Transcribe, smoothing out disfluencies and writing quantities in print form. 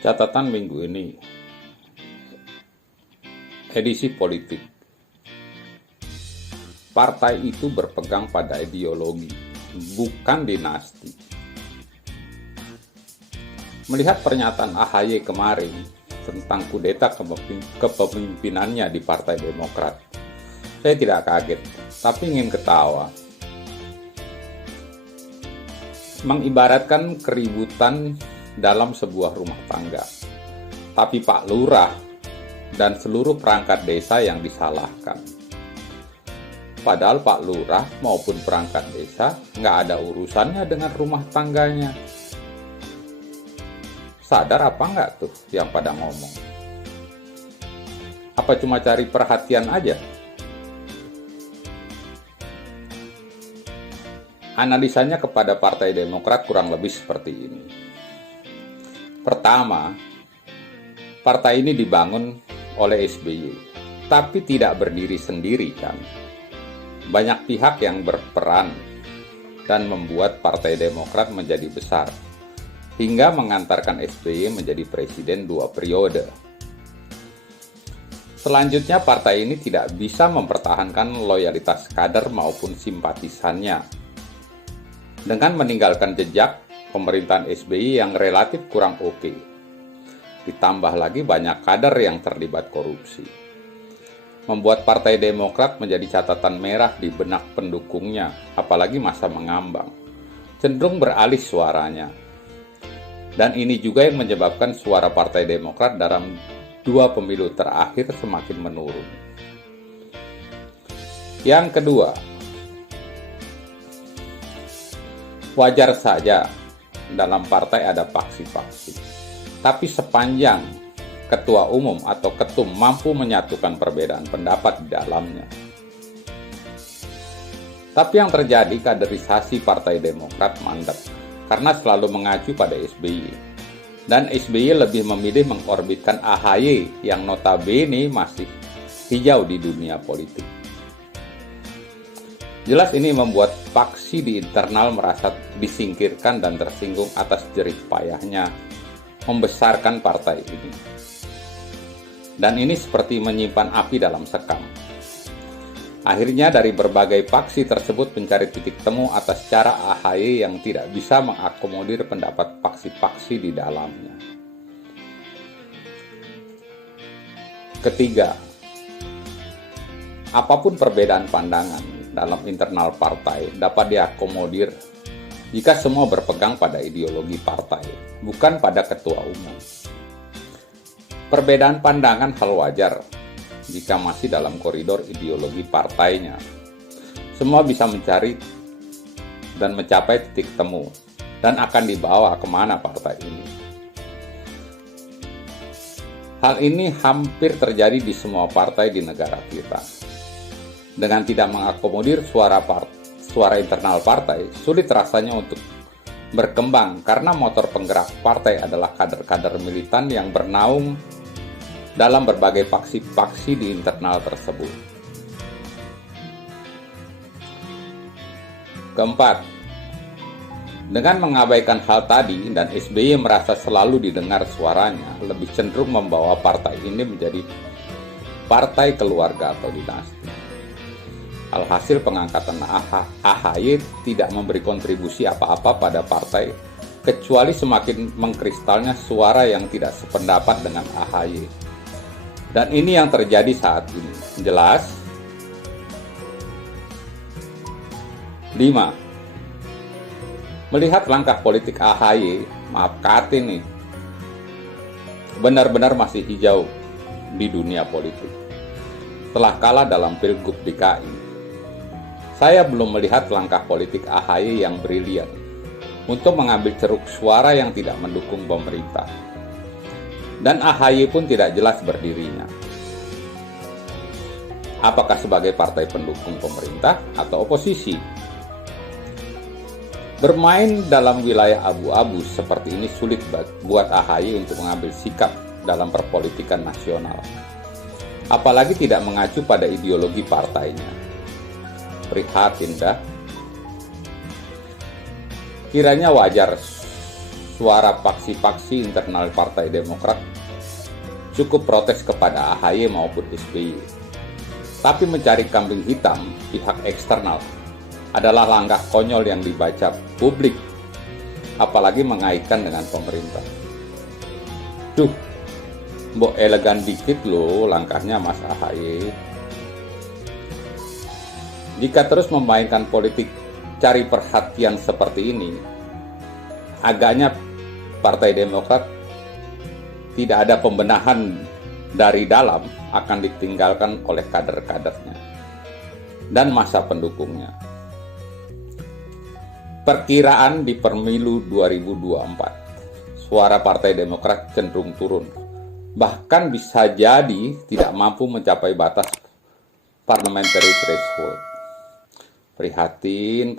Catatan minggu ini, edisi politik. Partai itu berpegang pada ideologi, bukan dinasti. Melihat pernyataan AHY kemarin tentang kudeta kepemimpinannya di Partai Demokrat, saya tidak kaget, tapi ingin ketawa. Mengibaratkan keributan dalam sebuah rumah tangga, tapi Pak Lurah dan seluruh perangkat desa yang disalahkan. Padahal Pak Lurah maupun perangkat desa nggak ada urusannya dengan rumah tangganya. Sadar apa nggak tuh yang pada ngomong? Apa cuma cari perhatian aja? Analisanya kepada Partai Demokrat kurang lebih seperti ini. Pertama, partai ini dibangun oleh SBY, tapi tidak berdiri sendiri kan. Banyak pihak yang berperan dan membuat Partai Demokrat menjadi besar, hingga mengantarkan SBY menjadi presiden 2 periode. Selanjutnya, partai ini tidak bisa mempertahankan loyalitas kader maupun simpatisannya, dengan meninggalkan jejak pemerintahan SBY yang relatif kurang oke. Ditambah lagi banyak kader yang terlibat korupsi. Membuat Partai Demokrat menjadi catatan merah di benak pendukungnya, apalagi masa mengambang. Cenderung beralih suaranya. Dan ini juga yang menyebabkan suara Partai Demokrat dalam 2 pemilu terakhir semakin menurun. Yang kedua, wajar saja dalam partai ada faksi-faksi. Tapi sepanjang ketua umum atau ketum mampu menyatukan perbedaan pendapat di dalamnya. Tapi yang terjadi, kaderisasi Partai Demokrat mandek karena selalu mengacu pada SBY. Dan SBY lebih memilih mengorbitkan AHY yang notabene masih hijau di dunia politik. Jelas ini membuat faksi di internal merasa disingkirkan dan tersinggung atas jerih payahnya membesarkan partai ini. Dan ini seperti menyimpan api dalam sekam. Akhirnya dari berbagai faksi tersebut mencari titik temu atas cara AHY yang tidak bisa mengakomodir pendapat faksi-faksi di dalamnya. Ketiga, apapun perbedaan pandangan dalam internal partai dapat diakomodir jika semua berpegang pada ideologi partai, bukan pada ketua umum. Perbedaan pandangan hal wajar jika masih dalam koridor ideologi partainya. Semua bisa mencari dan mencapai titik temu dan akan dibawa kemana partai ini. Hal ini hampir terjadi di semua partai di negara kita. Dengan tidak mengakomodir suara internal partai, sulit rasanya untuk berkembang karena motor penggerak partai adalah kader-kader militan yang bernaung dalam berbagai faksi-faksi di internal tersebut. Keempat, dengan mengabaikan hal tadi dan SBY merasa selalu didengar suaranya, lebih cenderung membawa partai ini menjadi partai keluarga atau dinasti. Alhasil pengangkatan AHY tidak memberi kontribusi apa-apa pada partai, kecuali semakin mengkristalnya suara yang tidak sependapat dengan AHY. Dan ini yang terjadi saat ini. Jelas? 5. Melihat langkah politik AHY, maaf kata nih, benar-benar masih hijau di dunia politik. Telah kalah dalam Pilgub DKI. Saya belum melihat langkah politik AHY yang brilian untuk mengambil ceruk suara yang tidak mendukung pemerintah. Dan AHY pun tidak jelas berdirinya. Apakah sebagai partai pendukung pemerintah atau oposisi? Bermain dalam wilayah abu-abu seperti ini sulit buat AHY untuk mengambil sikap dalam perpolitikan nasional. Apalagi tidak mengacu pada ideologi partainya. Prihatin dah. Kiranya wajar suara faksi-faksi internal Partai Demokrat cukup protes kepada AHY maupun SBY. Tapi mencari kambing hitam pihak eksternal adalah langkah konyol yang dibaca publik, apalagi mengaitkan dengan pemerintah. Duh, mbok elegan dikit loh langkahnya Mas AHY. Jika terus memainkan politik cari perhatian seperti ini, agaknya Partai Demokrat tidak ada pembenahan dari dalam, akan ditinggalkan oleh kader-kadernya dan masa pendukungnya. Perkiraan di pemilu 2024, suara Partai Demokrat cenderung turun, bahkan bisa jadi tidak mampu mencapai batas parliamentary threshold. Prihatin.